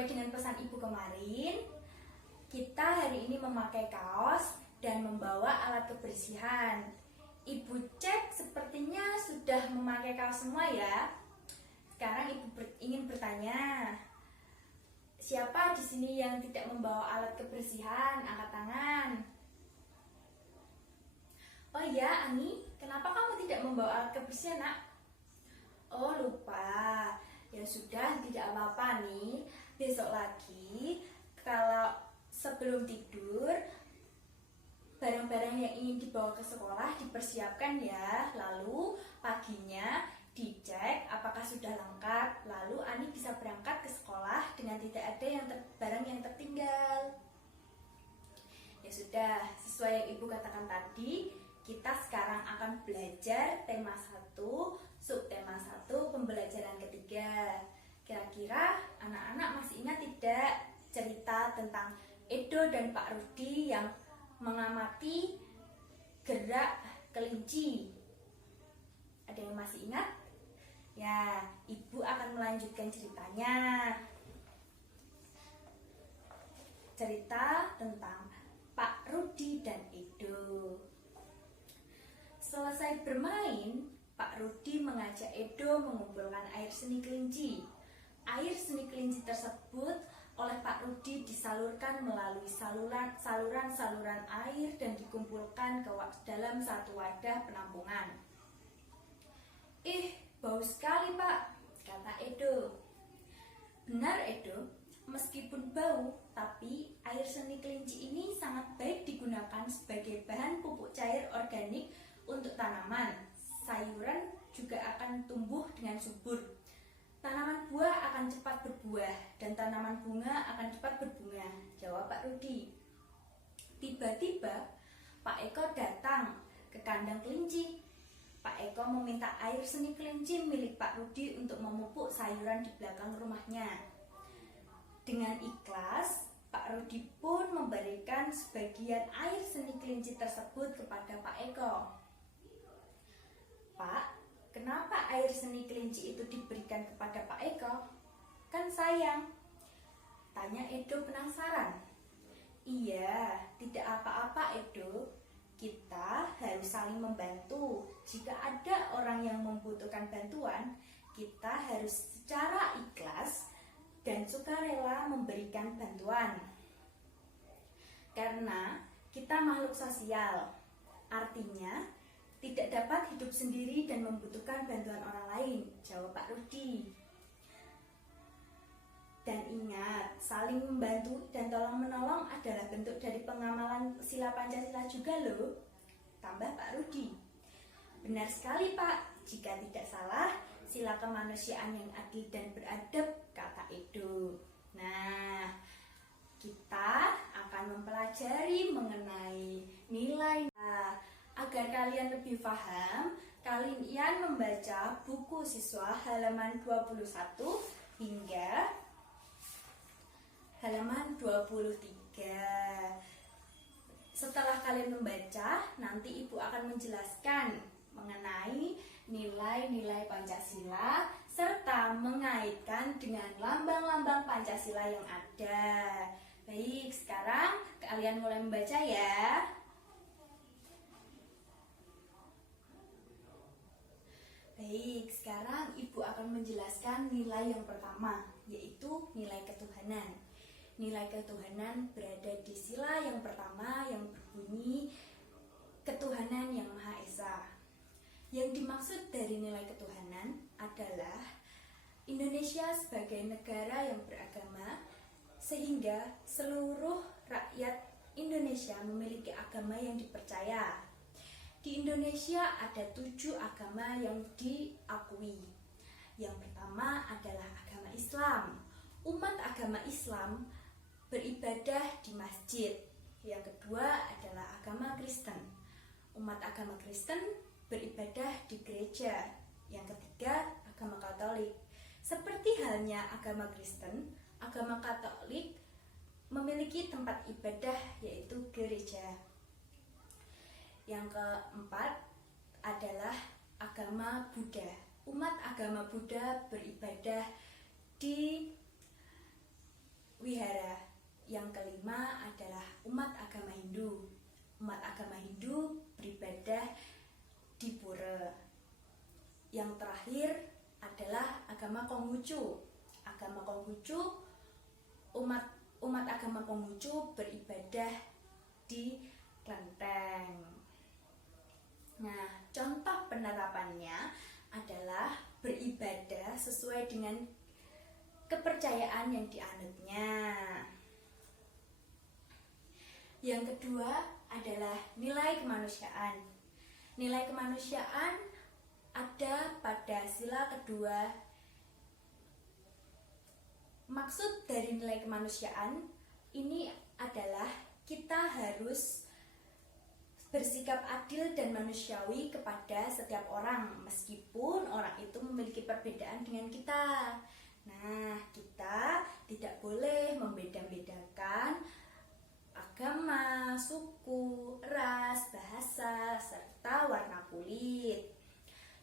sesuai dengan pesan ibu kemarin, kita hari ini memakai kaos dan membawa alat kebersihan. Ibu cek sepertinya sudah memakai kaos semua ya. Sekarang ibu ingin bertanya, siapa di sini yang tidak membawa alat kebersihan? Angkat tangan. Oh iya, Ani, kenapa kamu tidak membawa alat kebersihan, Nak? Oh, lupa. Ya sudah, tidak apa-apa nih. Besok lagi, kalau sebelum tidur, barang-barang yang ingin dibawa ke sekolah dipersiapkan ya. Lalu paginya dicek apakah sudah lengkap. Lalu Ani bisa berangkat ke sekolah dengan tidak ada barang yang tertinggal. Ya sudah, sesuai yang ibu katakan tadi, kita sekarang akan belajar tema 1, subtema 1, pembelajaran ketiga. Kira-kira anak-anak masih ingat tidak cerita tentang Edo dan Pak Rudi yang mengamati gerak kelinci? Ada yang masih ingat? Ya, ibu akan melanjutkan ceritanya. Cerita tentang Pak Rudi dan Edo. Selesai bermain, Pak Rudi mengajak Edo mengumpulkan air seni kelinci. Air seni kelinci tersebut oleh Pak Rudi disalurkan melalui saluran air dan dikumpulkan ke dalam satu wadah penampungan. Ih, bau sekali, Pak, kata Edo. Benar, Edo, meskipun bau, tapi air seni kelinci ini sangat baik digunakan sebagai bahan pupuk cair organik untuk tanaman. Sayuran juga akan tumbuh dengan subur. Tanaman buah akan cepat berbuah dan tanaman bunga akan cepat berbunga, jawab Pak Rudi. Tiba-tiba Pak Eko datang ke kandang kelinci. Pak Eko meminta air seni kelinci milik Pak Rudi untuk memupuk sayuran di belakang rumahnya. Dengan ikhlas, Pak Rudi pun memberikan sebagian air seni kelinci tersebut kepada Pak Eko. Pak, kenapa air seni kelinci itu diberikan kepada Pak Eko? Kan sayang, tanya Edo penasaran. Iya, tidak apa-apa Edo. Kita harus saling membantu. Jika ada orang yang membutuhkan bantuan, kita harus secara ikhlas dan sukarela memberikan bantuan. Karena kita makhluk sosial, artinya tidak dapat hidup sendiri dan membutuhkan bantuan orang lain, jawab Pak Rudi. Dan ingat, saling membantu dan tolong-menolong adalah bentuk dari pengamalan sila Pancasila juga loh, tambah Pak Rudi. Benar sekali Pak, jika tidak salah, sila kemanusiaan yang adil dan beradab, kata Edo. Nah, kita akan mempelajari mengenai nilai. Agar kalian lebih paham, kalian membaca buku siswa halaman 21 hingga halaman 23. Setelah kalian membaca, nanti ibu akan menjelaskan mengenai nilai-nilai Pancasila serta mengaitkan dengan lambang-lambang Pancasila yang ada. Baik, sekarang kalian mulai membaca ya. Baik, sekarang ibu akan menjelaskan nilai yang pertama, yaitu nilai ketuhanan. Nilai ketuhanan berada di sila yang pertama yang berbunyi ketuhanan yang Maha Esa. Yang dimaksud dari nilai ketuhanan adalah Indonesia sebagai negara yang beragama, sehingga seluruh rakyat Indonesia memiliki agama yang dipercaya. Di Indonesia ada 7 agama yang diakui. Yang pertama adalah agama Islam. Umat agama Islam beribadah di masjid. Yang kedua adalah agama Kristen. Umat agama Kristen beribadah di gereja. Yang ketiga, agama Katolik. Seperti halnya agama Kristen, agama Katolik memiliki tempat ibadah yaitu gereja. Yang keempat adalah agama Buddha. Umat agama Buddha beribadah di wihara. Yang kelima adalah umat agama Hindu. Umat agama Hindu beribadah di pura. Yang terakhir adalah agama Konghucu. Agama Konghucu, umat agama Konghucu beribadah di kelenteng. Nah, contoh penerapannya adalah beribadah sesuai dengan kepercayaan yang dianutnya. Yang kedua adalah nilai kemanusiaan. Nilai kemanusiaan ada pada sila kedua. Maksud dari nilai kemanusiaan ini adalah kita harus bersikap adil dan manusiawi kepada setiap orang, meskipun orang itu memiliki perbedaan dengan kita. Nah, kita tidak boleh membeda-bedakan agama, suku, ras, bahasa, serta warna kulit.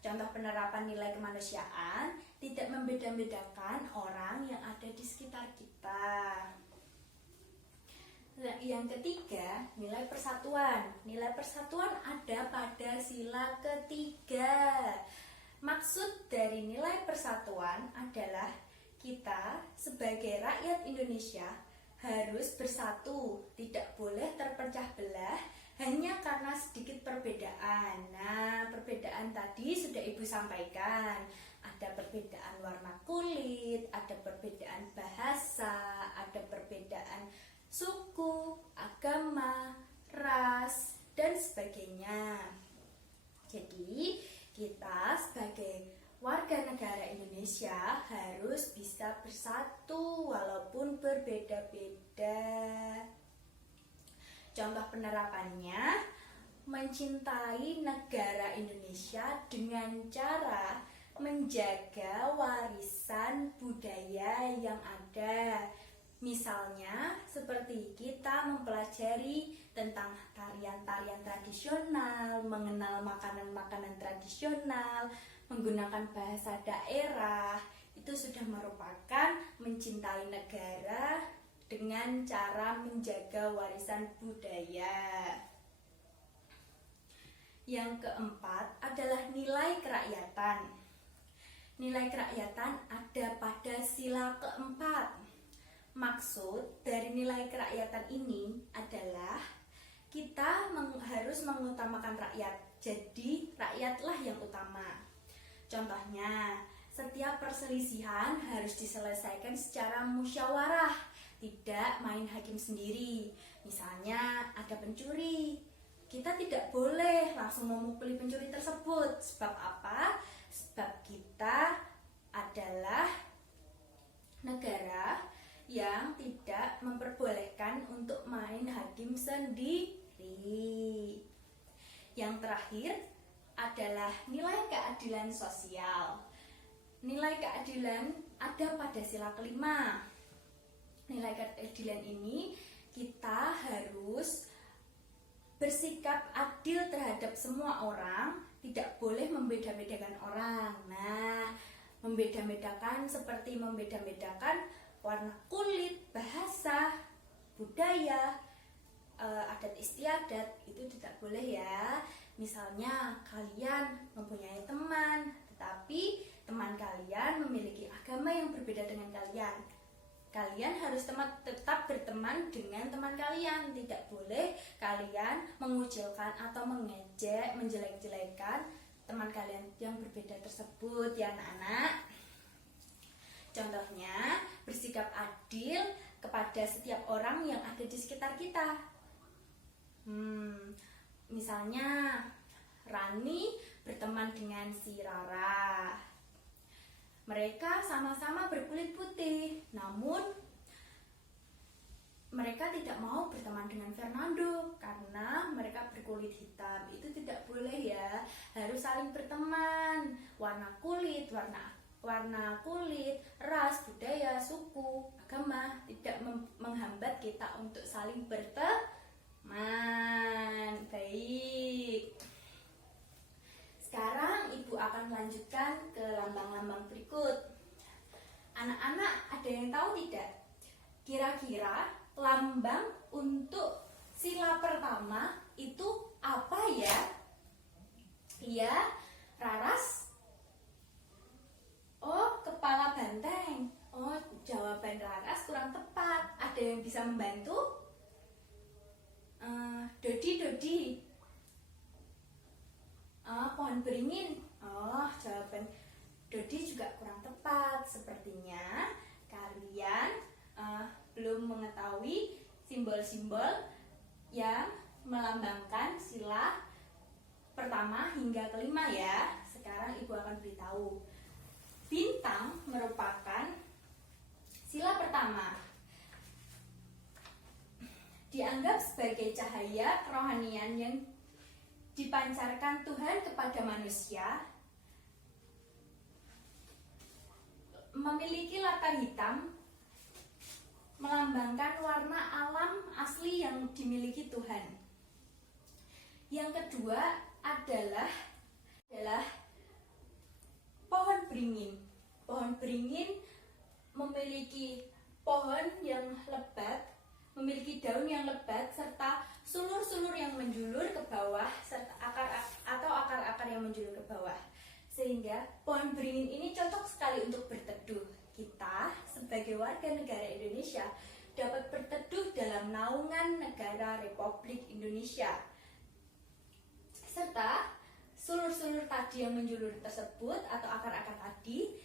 Contoh penerapan nilai kemanusiaan tidak membeda-bedakan orang yang ada di sekitar kita. Yang ketiga, nilai persatuan. Nilai persatuan ada pada sila ketiga. Maksud dari nilai persatuan adalah kita sebagai rakyat Indonesia harus bersatu, tidak boleh terpecah belah hanya karena sedikit perbedaan. Nah, perbedaan tadi sudah Ibu sampaikan. Ada perbedaan warna kulit, ada perbedaan bahasa, ada perbedaan suku, agama, ras, dan sebagainya. Jadi, kita sebagai warga negara Indonesia harus bisa bersatu walaupun berbeda-beda. Contoh penerapannya, mencintai negara Indonesia dengan cara menjaga warisan budaya yang ada. Misalnya, seperti kita mempelajari tentang tarian-tarian tradisional, mengenal makanan-makanan tradisional, menggunakan bahasa daerah, itu sudah merupakan mencintai negara dengan cara menjaga warisan budaya. Yang keempat adalah nilai kerakyatan. Nilai kerakyatan ada pada sila keempat. Maksud dari nilai kerakyatan ini adalah kita harus mengutamakan rakyat. Jadi rakyatlah yang utama. Contohnya, setiap perselisihan harus diselesaikan secara musyawarah, tidak main hakim sendiri. Misalnya ada pencuri, kita tidak boleh langsung memukuli pencuri tersebut. Sebab apa? Sebab kita adalah negara yang tidak memperbolehkan untuk main hakim sendiri. Yang terakhir adalah nilai keadilan sosial. Nilai keadilan ada pada sila kelima. Nilai keadilan ini kita harus bersikap adil terhadap semua orang, tidak boleh membeda-bedakan orang. Nah, membeda-bedakan seperti membeda-bedakan warna kulit, bahasa, budaya, adat istiadat, itu tidak boleh ya. Misalnya kalian mempunyai teman, tetapi teman kalian memiliki agama yang berbeda dengan kalian. Kalian harus tetap berteman dengan teman kalian. Tidak boleh kalian mengucilkan atau mengejek, menjelek-jelekan teman kalian yang berbeda tersebut ya anak-anak. Contohnya, bersikap adil kepada setiap orang yang ada di sekitar kita. Misalnya, Rani berteman dengan si Rara. Mereka sama-sama berkulit putih, namun mereka tidak mau berteman dengan Fernando karena mereka berkulit hitam. Itu tidak boleh ya, harus saling berteman. Warna kulit, ras, budaya, suku, agama tidak menghambat kita untuk saling berteman. Baik. Sekarang Ibu akan melanjutkan ke lambang-lambang berikut. Anak-anak ada yang tahu tidak? Kira-kira lambang untuk sila pertama itu apa ya? Iya, Raras. Oh, kepala banteng. Oh, jawaban Raras kurang tepat. Ada yang bisa membantu? Dodi. Pohon beringin. Oh, jawaban Dodi juga kurang tepat. Sepertinya kalian belum mengetahui simbol-simbol yang melambangkan sila pertama hingga kelima ya. Sekarang Ibu akan beritahu. Bintang merupakan sila pertama. Dianggap sebagai cahaya kerohanian yang dipancarkan Tuhan kepada manusia. Memiliki latar hitam, melambangkan warna alam asli yang dimiliki Tuhan. Yang kedua adalah pohon beringin. Pohon beringin memiliki pohon yang lebat, memiliki daun yang lebat serta sulur-sulur yang menjulur ke bawah serta akar-akar yang menjulur ke bawah. Sehingga pohon beringin ini cocok sekali untuk berteduh. Kita sebagai warga negara Indonesia dapat berteduh dalam naungan negara Republik Indonesia. Serta sulur-sulur tadi yang menjulur tersebut atau akar-akar tadi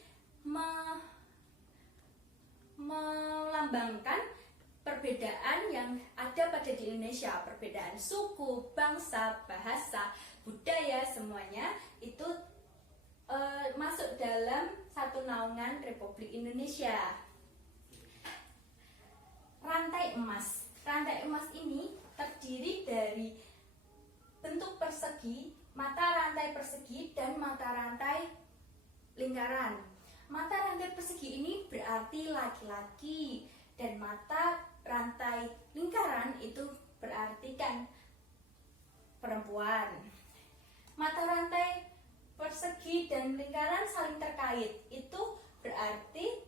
melambangkan perbedaan yang ada pada di Indonesia, perbedaan suku, bangsa, bahasa, budaya, semuanya itu masuk dalam satu naungan Republik Indonesia. Rantai emas. Rantai emas ini terdiri dari bentuk persegi, mata rantai persegi, dan mata rantai lingkaran. Mata rantai persegi ini berarti laki-laki, dan mata rantai lingkaran itu berartikan perempuan. Mata rantai persegi dan lingkaran saling terkait, itu berarti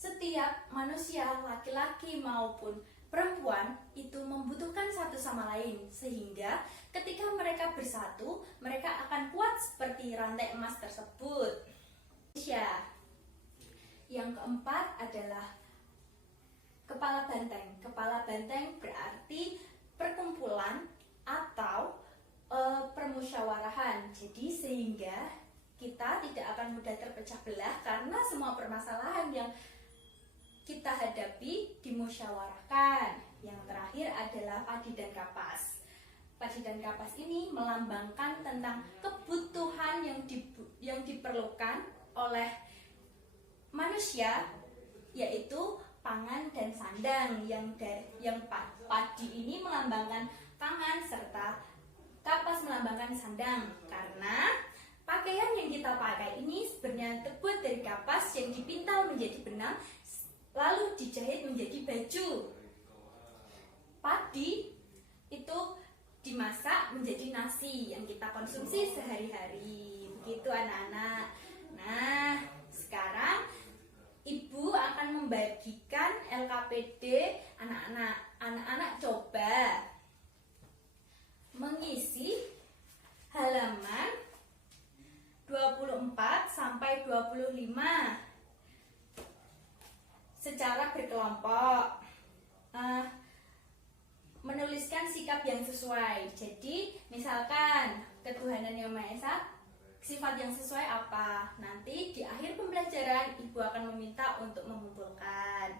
setiap manusia, laki-laki maupun perempuan, itu membutuhkan satu sama lain, sehingga ketika mereka bersatu, mereka akan kuat seperti rantai emas tersebut. Yang keempat adalah kepala banteng. Kepala banteng berarti perkumpulan atau permusyawarahan. Jadi sehingga kita tidak akan mudah terpecah belah karena semua permasalahan yang kita hadapi dimusyawarahkan. Yang terakhir adalah padi dan kapas. Padi dan kapas ini melambangkan tentang kebutuhan yang diperlukan oleh manusia, yaitu pangan dan sandang. Yang padi ini melambangkan pangan serta kapas melambangkan sandang, karena pakaian yang kita pakai ini sebenarnya terbuat dari kapas yang dipintal menjadi benang lalu dijahit menjadi baju. Padi itu dimasak menjadi nasi yang kita konsumsi sehari-hari. Begitu anak-anak. Nah, sekarang Ibu akan membagikan LKPD anak-anak. Anak-anak coba mengisi halaman 24 sampai 25 secara berkelompok. Menuliskan sikap yang sesuai. Jadi, misalkan ketuhanan yang Maha Esa, sifat yang sesuai apa? Nanti di akhir pembelajaran Ibu akan meminta untuk mengumpulkan.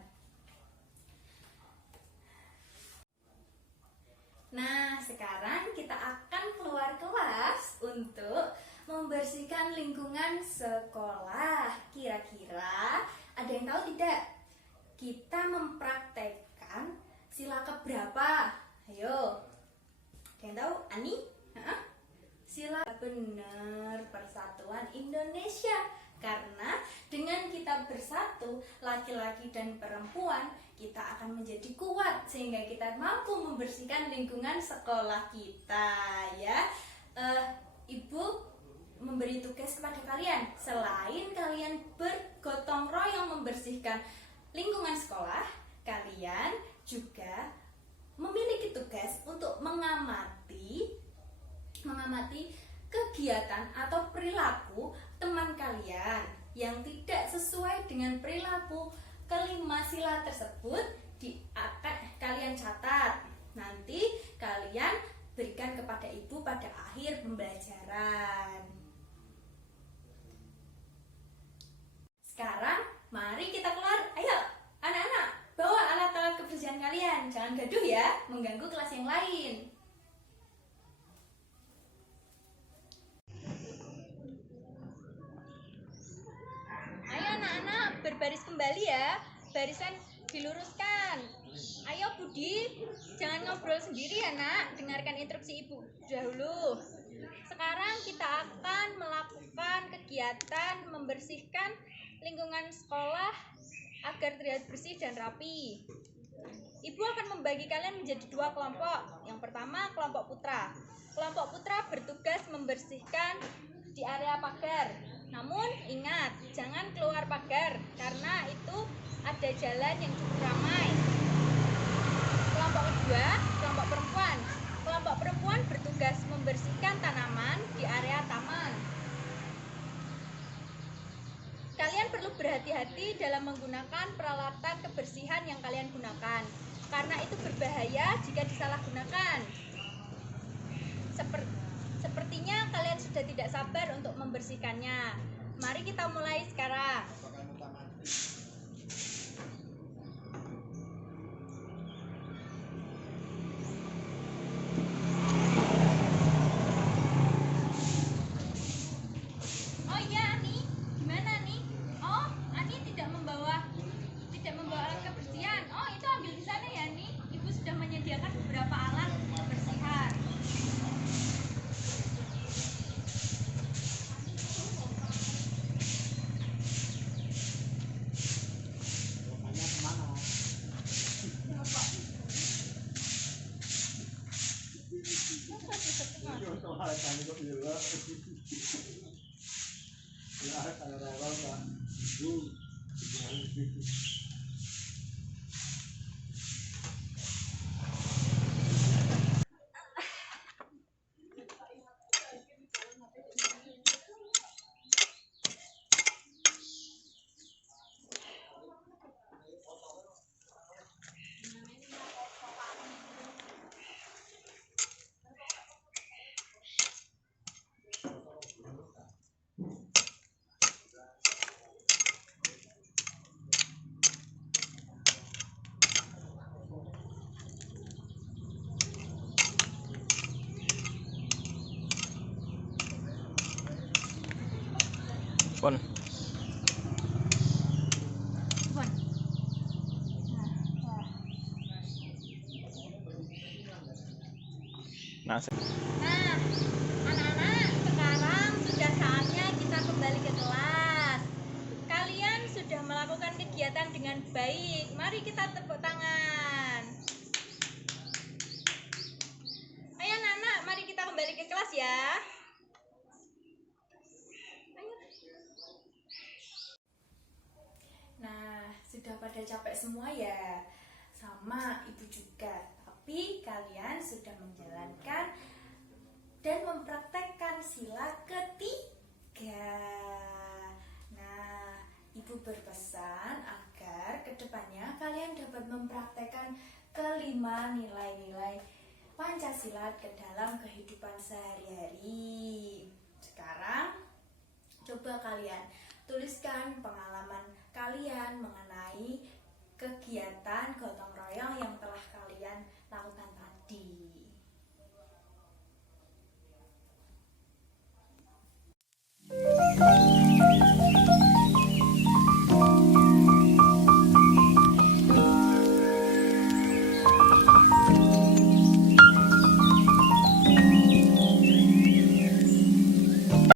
Nah, sekarang kita akan keluar kelas untuk membersihkan lingkungan sekolah. Kira-kira ada yang tahu tidak? Kita mempraktekkan sila keberapa? Ayo, ada yang tahu? Ani? Sila benar, Persatuan Indonesia. Karena dengan kita bersatu, laki-laki dan perempuan, kita akan menjadi kuat sehingga kita mampu membersihkan lingkungan sekolah kita, ya. Ibu memberi tugas kepada kalian. Selain kalian bergotong royong membersihkan lingkungan sekolah, kalian juga memiliki tugas untuk mengamati kegiatan atau perilaku teman kalian yang tidak sesuai dengan perilaku kelima sila tersebut. Kalian catat, nanti kalian berikan kepada ibu pada akhir pembelajaran. Sekarang mari kita keluar. Ayo anak-anak, bawa alat-alat kebersihan kalian. Jangan gaduh ya, mengganggu kelas yang lain. Ayo anak-anak, berbaris kembali ya. Barisan diluruskan. Ayo Budi, jangan ngobrol sendiri ya nak. Dengarkan instruksi ibu dahulu. Sekarang kita akan melakukan kegiatan membersihkan lingkungan sekolah agar terlihat bersih dan rapi. Ibu akan membagi kalian menjadi dua kelompok. Yang pertama kelompok putra. Kelompok putra bertugas membersihkan di area pagar. Namun ingat, jangan keluar pagar karena itu ada jalan yang cukup ramai. Kelompok kedua, kelompok perempuan. Kelompok perempuan bertugas membersihkan tanaman di area taman. Kalian perlu berhati-hati dalam menggunakan peralatan kebersihan yang kalian gunakan, karena itu berbahaya jika disalahgunakan. Sepertinya kalian sudah tidak sabar untuk membersihkannya. Mari kita mulai sekarang. Oh iya, Ani, gimana nih? Oh, Ani tidak membawa alat kebersihan. Oh, itu ambil di sana ya, Ani. Ibu sudah menyediakan beberapa alat kebersihan. Pon. Nah, anak-anak, sekarang sudah saatnya kita kembali ke kelas. Kalian sudah melakukan kegiatan dengan baik. Mari kita tepuk tangan. Ayo anak-anak, mari kita kembali ke kelas ya. Nah, sudah pada capek semua ya. Sama ibu juga. Tapi kalian sudah menjalankan dan mempraktekkan sila ketiga. Nah, ibu berpesan agar kedepannya kalian dapat mempraktekkan kelima nilai-nilai Pancasila ke dalam kehidupan sehari-hari. Sekarang coba kalian tuliskan pengalaman kalian mengenai kegiatan gotong